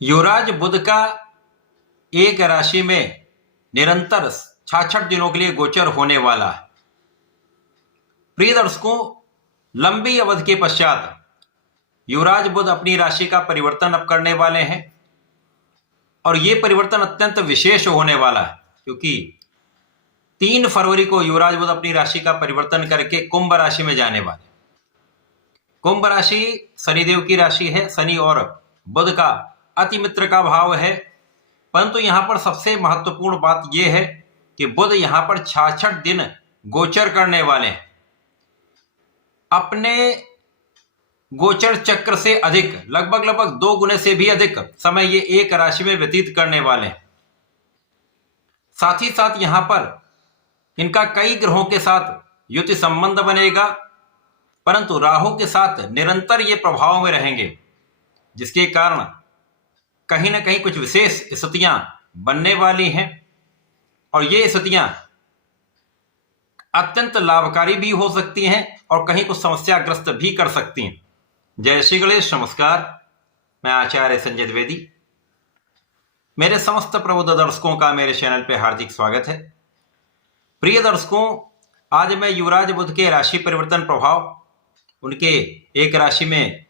युवराज बुध का एक राशि में निरंतर 66 दिनों के लिए गोचर होने वाला है। प्रिय दर्शकों, लंबी अवधि के पश्चात युवराज बुध अपनी राशि का परिवर्तन अब करने वाले हैं और ये परिवर्तन अत्यंत विशेष होने वाला है, क्योंकि 3 फरवरी को युवराज बुध अपनी राशि का परिवर्तन करके कुंभ राशि में जाने वाले। कुंभ राशि शनिदेव की राशि है, शनि और बुध का अति मित्र का भाव है। परंतु यहां पर सबसे महत्वपूर्ण बात यह है कि बुध यहां पर 66 दिन गोचर करने वाले हैं। अपने गोचर चक्र से अधिक लगभग 2 गुने से भी अधिक समय ये एक राशि में व्यतीत करने वाले हैं। साथ ही साथ यहां पर इनका कई ग्रहों के साथ युति संबंध बनेगा, परंतु राहु के साथ निरंतर ये प्रभाव में रहेंगे, जिसके कारण कहीं ना कहीं कुछ विशेष स्थितियां बनने वाली हैं और ये स्थितियां अत्यंत लाभकारी भी हो सकती हैं और कहीं कुछ समस्याग्रस्त भी कर सकती हैं। जय श्री गणेश, नमस्कार। मैं आचार्य संजय द्विवेदी। मेरे समस्त प्रबुद्ध दर्शकों का मेरे चैनल पे हार्दिक स्वागत है। प्रिय दर्शकों, आज मैं युवराज बुध के राशि परिवर्तन प्रभाव, उनके एक राशि में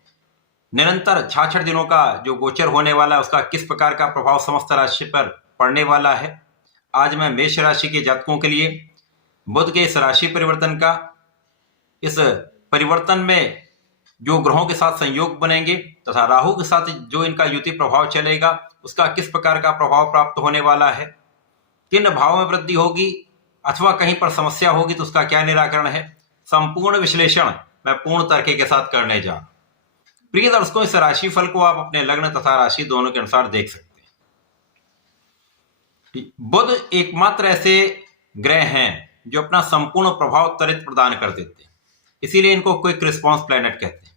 निरंतर 66 दिनों का जो गोचर होने वाला है उसका किस प्रकार का प्रभाव समस्त राशि पर पड़ने वाला है, आज मैं मेष राशि के जातकों के लिए बुध के इस राशि परिवर्तन का, इस परिवर्तन में जो ग्रहों के साथ संयोग बनेंगे तथा राहु के साथ जो इनका युति प्रभाव चलेगा उसका किस प्रकार का प्रभाव प्राप्त होने वाला है, किन भावों में वृद्धि होगी अथवा कहीं पर समस्या होगी तो उसका क्या निराकरण है, संपूर्ण विश्लेषण मैं पूर्ण तरीके के साथ करने जा रहा हूं। प्रिय दर्शकों, इस राशि फल को आप अपने लग्न तथा राशि दोनों के अनुसार देख सकते हैं। बुध एकमात्र ऐसे ग्रह हैं जो अपना संपूर्ण प्रभाव त्वरित प्रदान कर देते हैं, इसीलिए इनको क्विक रिस्पॉन्स प्लैनेट कहते हैं।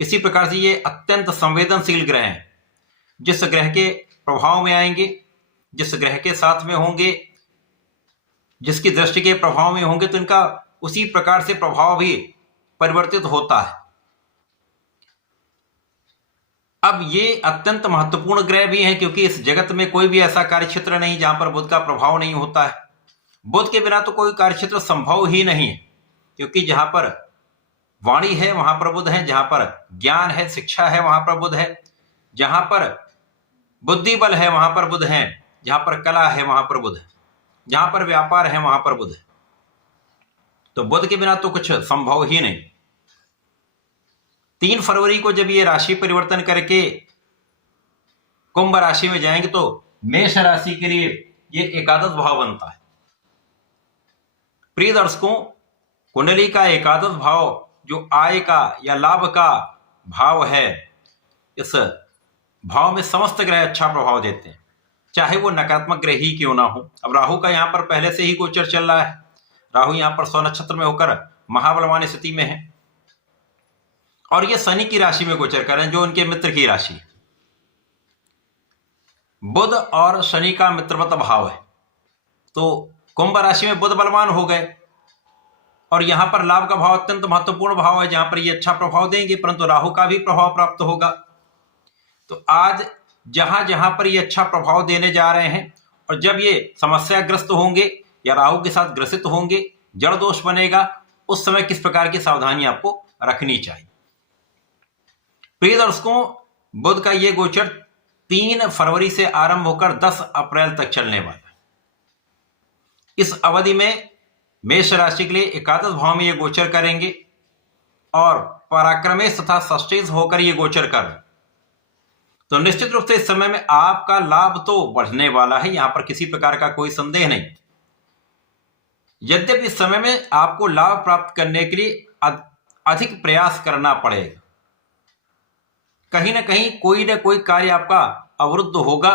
इसी प्रकार से ये अत्यंत संवेदनशील ग्रह हैं। जिस ग्रह के प्रभाव में आएंगे, जिस ग्रह के साथ में होंगे, जिसकी दृष्टि के प्रभाव में होंगे, तो इनका उसी प्रकार से प्रभाव भी परिवर्तित होता है। अब ये अत्यंत महत्वपूर्ण ग्रह भी हैं, क्योंकि इस जगत में कोई भी ऐसा कार्यक्षेत्र नहीं जहां पर बुध का प्रभाव नहीं होता है। बुध के बिना तो कोई कार्यक्षेत्र संभव ही नहीं है, क्योंकि जहां पर वाणी है वहां पर बुध है, जहां पर ज्ञान है, शिक्षा है, वहां पर बुध है, जहां पर बुद्धि बल है वहां पर बुध है, जहां पर कला है वहां पर बुध है, जहां पर व्यापार है वहां पर बुध है। तो बुध के बिना तो कुछ संभव ही नहीं। 3 फरवरी को जब ये राशि परिवर्तन करके कुंभ राशि में जाएंगे तो मेष राशि के लिए ये एकादश भाव बनता है। प्रिय दर्शकों, कुंडली का एकादश भाव जो आय का या लाभ का भाव है, इस भाव में समस्त ग्रह अच्छा प्रभाव देते हैं, चाहे वो नकारात्मक ग्रह ही क्यों ना हो। अब राहु का यहां पर पहले से ही गोचर चल रहा है। राहु यहां पर 100 नक्षत्र में होकर महाबलवान स्थिति में है और ये शनि की राशि में गोचर कर रहे हैं, जो उनके मित्र की राशि है। बुध और शनि का मित्रवत भाव है, तो कुंभ राशि में बुध बलवान हो गए और यहां पर लाभ का भाव अत्यंत महत्वपूर्ण भाव है, जहां पर ये अच्छा प्रभाव देंगे, परंतु राहु का भी प्रभाव प्राप्त होगा। तो आज जहां जहां पर ये अच्छा प्रभाव देने जा रहे हैं और जब ये समस्याग्रस्त होंगे या राहु के साथ ग्रसित होंगे, जड़ दोष बनेगा, उस समय किस प्रकार की सावधानी आपको रखनी चाहिए। प्रिय दर्शकों, बुध का ये गोचर 3 फरवरी से आरंभ होकर 10 अप्रैल तक चलने वाला है। इस अवधि में मेष राशि के लिए एकादश भाव में ये गोचर करेंगे और पराक्रमेश तथा षष्ठेश होकर ये गोचर कर रहे हैं। तो निश्चित रूप से इस समय में आपका लाभ तो बढ़ने वाला है, यहां पर किसी प्रकार का कोई संदेह नहीं। यद्यपि इस समय में आपको लाभ प्राप्त करने के लिए अधिक प्रयास करना पड़ेगा। कहीं ना कहीं कोई ना कोई कार्य आपका अवरुद्ध होगा,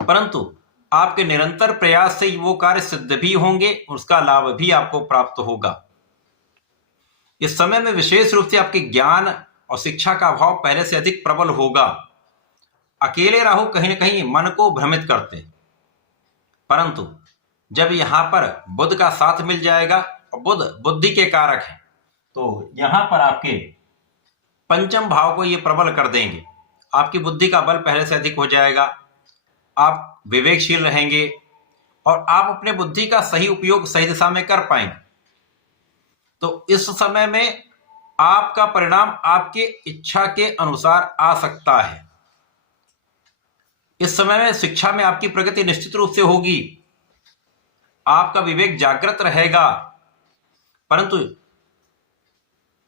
परंतु आपके निरंतर प्रयास से वो कार्य सिद्ध भी होंगे, उसका लाभ भी आपको प्राप्त होगा। इस समय में विशेष रूप से आपके ज्ञान और शिक्षा का भाव पहले से अधिक प्रबल होगा। अकेले राहु कहीं ना कहीं मन को भ्रमित करते हैं, परंतु जब यहां पर बुध का साथ मिल जाएगा और बुध बुद्धि के कारक है, तो यहां पर आपके पंचम भाव को ये प्रबल कर देंगे। आपकी बुद्धि का बल पहले से अधिक हो जाएगा, आप विवेकशील रहेंगे और आप अपने बुद्धि का सही उपयोग सही दिशा में कर पाएंगे। तो इस समय में आपका परिणाम आपके इच्छा के अनुसार आ सकता है। इस समय में शिक्षा में आपकी प्रगति निश्चित रूप से होगी, आपका विवेक जागृत रहेगा। परंतु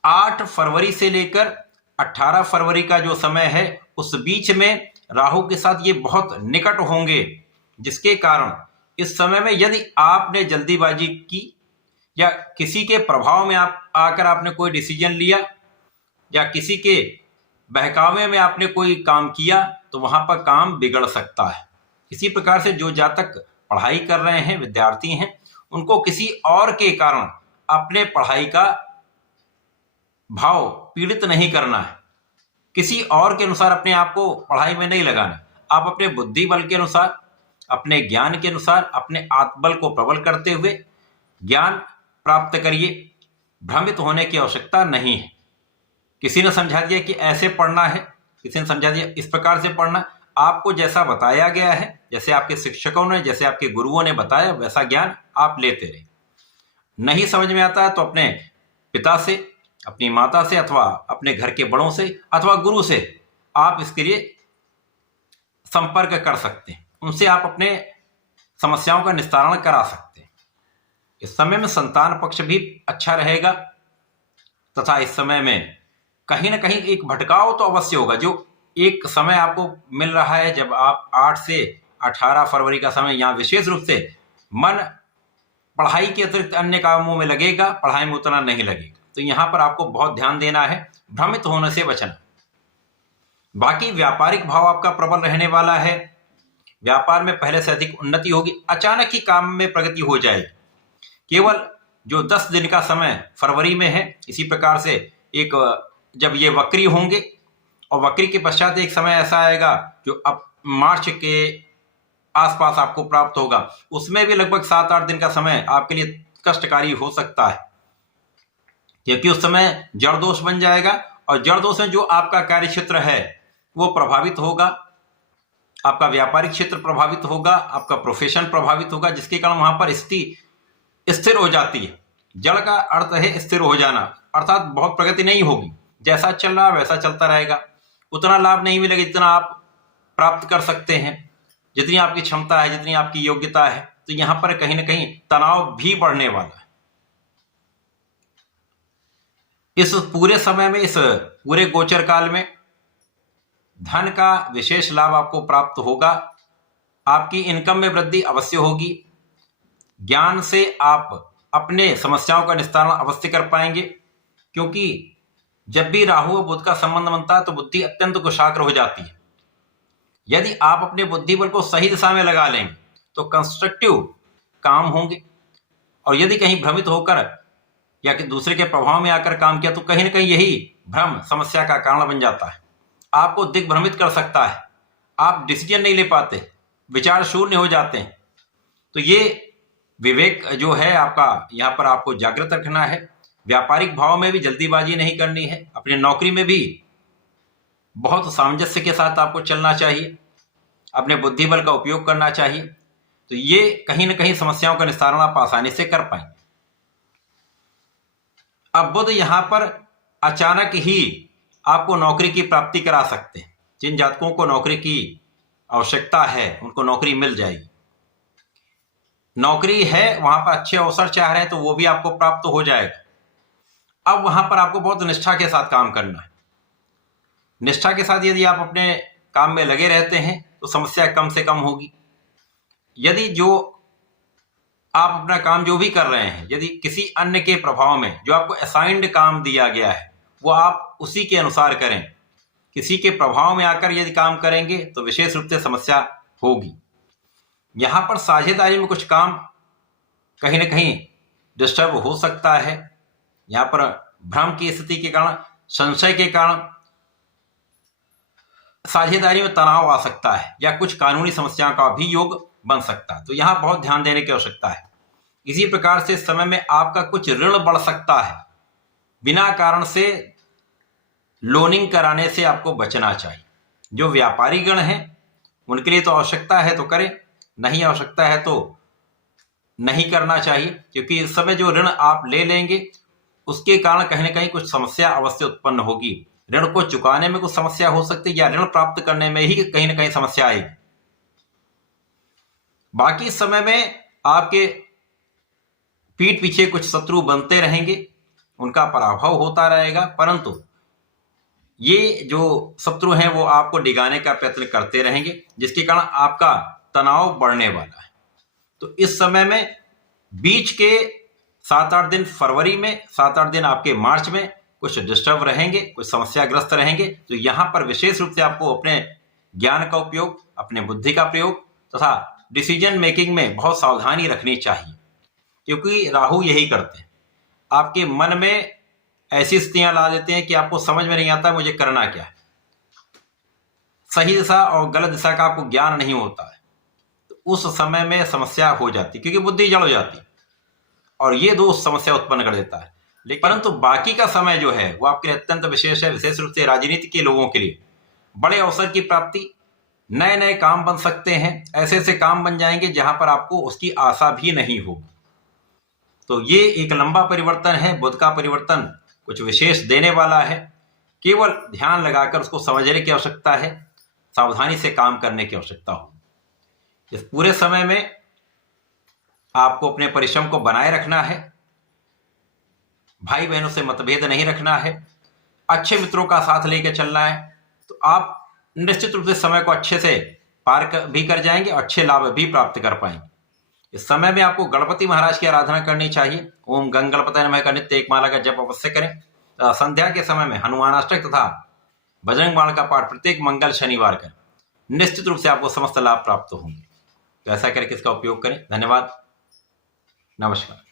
8 फरवरी से लेकर 18 फरवरी का जो समय है, उस बीच में राहु के साथ ये बहुत निकट होंगे, जिसके कारण इस समय में यदि आपने जल्दीबाजी की या किसी के प्रभाव में आप आकर आपने कोई डिसीजन लिया या किसी के बहकावे में आपने कोई काम किया, तो वहां पर काम बिगड़ सकता है। इसी प्रकार से जो जातक पढ़ाई कर रहे हैं, विद्यार्थी हैं, उनको किसी और के कारण अपने पढ़ाई का भाव पीड़ित नहीं करना है। किसी और के अनुसार अपने आप को पढ़ाई में नहीं लगाना। आप अपने बुद्धि बल के अनुसार, अपने ज्ञान के अनुसार, अपने आत्मबल को प्रबल करते हुए ज्ञान प्राप्त करिए। भ्रमित होने की आवश्यकता नहीं है। किसी ने समझा दिया कि ऐसे पढ़ना है, किसी ने समझा दिया इस प्रकार से पढ़ना, आपको जैसा बताया गया है, जैसे आपके शिक्षकों ने, जैसे आपके गुरुओं ने बताया, वैसा ज्ञान आप लेते रहे। नहीं समझ में आता है तो अपने पिता से, अपनी माता से, अथवा अपने घर के बड़ों से अथवा गुरु से आप इसके लिए संपर्क कर सकते हैं। उनसे आप अपने समस्याओं का निस्तारण करा सकते हैं। इस समय में संतान पक्ष भी अच्छा रहेगा तथा इस समय में कहीं ना कहीं एक भटकाव तो अवश्य होगा। जो एक समय आपको मिल रहा है जब आप 8 से 18 फरवरी का समय, यहाँ विशेष रूप से मन पढ़ाई के अतिरिक्त अन्य कामों में लगेगा, पढ़ाई में उतना नहीं लगेगा। तो यहाँ पर आपको बहुत ध्यान देना है, भ्रमित होने से बचना। बाकी व्यापारिक भाव आपका प्रबल रहने वाला है। व्यापार में पहले से अधिक उन्नति होगी। अचानक ही काम में प्रगति हो जाएगी। केवल जो 10 दिन का समय फरवरी में है, इसी प्रकार से एक जब ये वक्री होंगे और वक्री के पश्चात एक समय ऐसा आएगा जो अब मार्च के आसपास आपको प्राप्त होगा, उसमें भी लगभग 7-8 दिन का समय आपके लिए कष्टकारी हो सकता है, क्योंकि उस समय जड़ दोष बन जाएगा और जड़ दोष में जो आपका कार्य क्षेत्र है वो प्रभावित होगा, आपका व्यापारिक क्षेत्र प्रभावित होगा, आपका प्रोफेशन प्रभावित होगा, जिसके कारण वहां पर स्थिति स्थिर हो जाती है। जड़ का अर्थ है स्थिर हो जाना, अर्थात बहुत प्रगति नहीं होगी। जैसा चल रहा वैसा चलता रहेगा, उतना लाभ नहीं मिलेगा जितना आप प्राप्त कर सकते हैं, जितनी आपकी क्षमता है, जितनी आपकी योग्यता है। तो यहां पर कहीं ना कहीं तनाव भी बढ़ने वाला है। इस पूरे समय में, इस पूरे गोचर काल में धन का विशेष लाभ आपको प्राप्त होगा। आपकी इनकम में वृद्धि अवश्य होगी। ज्ञान से आप अपने समस्याओं का निस्तारण अवश्य कर पाएंगे, क्योंकि जब भी राहु और बुध का संबंध बनता है तो बुद्धि अत्यंत कुशाग्र हो जाती है। यदि आप अपने बुद्धि बल को सही दिशा में लगा लेंगे तो कंस्ट्रक्टिव काम होंगे, और यदि कहीं भ्रमित होकर या कि दूसरे के प्रभाव में आकर काम किया तो कहीं ना कहीं यही भ्रम समस्या का कारण बन जाता है। आपको दिग्भ्रमित कर सकता है, आप डिसीजन नहीं ले पाते, विचार शून्य हो जाते हैं। तो ये विवेक जो है आपका, यहाँ पर आपको जागृत रखना है। व्यापारिक भाव में भी जल्दीबाजी नहीं करनी है। अपनी नौकरी में भी बहुत सामंजस्य के साथ आपको चलना चाहिए, अपने बुद्धि बल का उपयोग करना चाहिए। तो ये कहीं ना कहीं समस्याओं का निस्तारण आप आसानी से कर पाएंगे। अब बुध यहां पर अचानक ही आपको नौकरी की प्राप्ति करा सकते हैं। जिन जातकों को नौकरी की आवश्यकता है उनको नौकरी मिल जाएगी। नौकरी है, वहां पर अच्छे अवसर चाह रहे हैं तो वो भी आपको प्राप्त हो जाएगा। अब वहां पर आपको बहुत निष्ठा के साथ काम करना है। निष्ठा के साथ यदि आप अपने काम में लगे रहते हैं तो समस्या कम से कम होगी। यदि जो आप अपना काम जो भी कर रहे हैं, यदि किसी अन्य के प्रभाव में जो आपको असाइंड काम दिया गया है वो आप उसी के अनुसार करें, किसी के प्रभाव में आकर यदि काम करेंगे तो विशेष रूप से समस्या होगी। यहां पर साझेदारी में कुछ काम कहीं ना कहीं डिस्टर्ब हो सकता है। यहां पर भ्रम की स्थिति के कारण, संशय के कारण साझेदारी में तनाव आ सकता है या कुछ कानूनी समस्याओं का भी योग बन सकता है। तो यहां बहुत ध्यान देने की आवश्यकता है। इसी प्रकार से समय में आपका कुछ ऋण बढ़ सकता है। बिना कारण से लोनिंग कराने से आपको बचना चाहिए। जो व्यापारी गण हैं उनके लिए तो आवश्यकता है तो करें, नहीं आवश्यकता है तो नहीं करना चाहिए, क्योंकि इस समय जो ऋण आप ले लेंगे उसके कारण कहीं ना कहीं कुछ समस्या अवश्य उत्पन्न होगी। ऋण को चुकाने में कुछ समस्या हो सकती है या ऋण प्राप्त करने में ही कहीं ना कहीं समस्या आएगी। बाकी समय में आपके पीठ पीछे कुछ शत्रु बनते रहेंगे, उनका पराभव होता रहेगा, परंतु ये जो शत्रु हैं वो आपको डिगाने का प्रयत्न करते रहेंगे, जिसके कारण आपका तनाव बढ़ने वाला है। तो इस समय में बीच के 7-8 दिन फरवरी में, 7-8 दिन आपके मार्च में कुछ डिस्टर्ब रहेंगे, कुछ समस्याग्रस्त रहेंगे। तो यहाँ पर विशेष रूप से आपको अपने ज्ञान का उपयोग, अपने बुद्धि का प्रयोग तथा डिसीजन मेकिंग में बहुत सावधानी रखनी चाहिए, क्योंकि राहु यही करते हैं, आपके मन में ऐसी स्थितियां ला देते हैं कि आपको समझ में नहीं आता मुझे करना क्या है। सही दिशा और गलत दिशा का आपको ज्ञान नहीं होता है, तो उस समय में समस्या हो जाती है, क्योंकि बुद्धि जड़ हो जाती है और ये दोष समस्या उत्पन्न कर देता है। लेकिन परंतु बाकी का समय जो है वो आपके लिए अत्यंत विशेष है। विशेष रूप से राजनीति के लोगों के लिए बड़े अवसर की प्राप्ति, नए नए काम बन सकते हैं, ऐसे ऐसे काम बन जाएंगे जहां पर आपको उसकी आशा भी नहीं होगी। तो ये एक लंबा परिवर्तन है, बुध का परिवर्तन कुछ विशेष देने वाला है। केवल ध्यान लगाकर उसको समझने की आवश्यकता है, सावधानी से काम करने की आवश्यकता हो। इस पूरे समय में आपको अपने परिश्रम को बनाए रखना है, भाई बहनों से मतभेद नहीं रखना है, अच्छे मित्रों का साथ लेकर चलना है। तो आप निश्चित रूप से समय को अच्छे से पार भी कर जाएंगे और अच्छे लाभ भी प्राप्त कर पाएंगे। इस समय में आपको गणपति महाराज की आराधना करनी चाहिए। ओम गंग गणपतये नमः का नित्य एक माला का जप अवश्य करें। संध्या के समय में हनुमानाष्टक तथा बजरंग बाण का पाठ प्रत्येक मंगल शनिवार करें। निश्चित रूप से आपको समस्त लाभ प्राप्त होंगे। तो ऐसा करके इसका उपयोग करें। धन्यवाद, नमस्कार।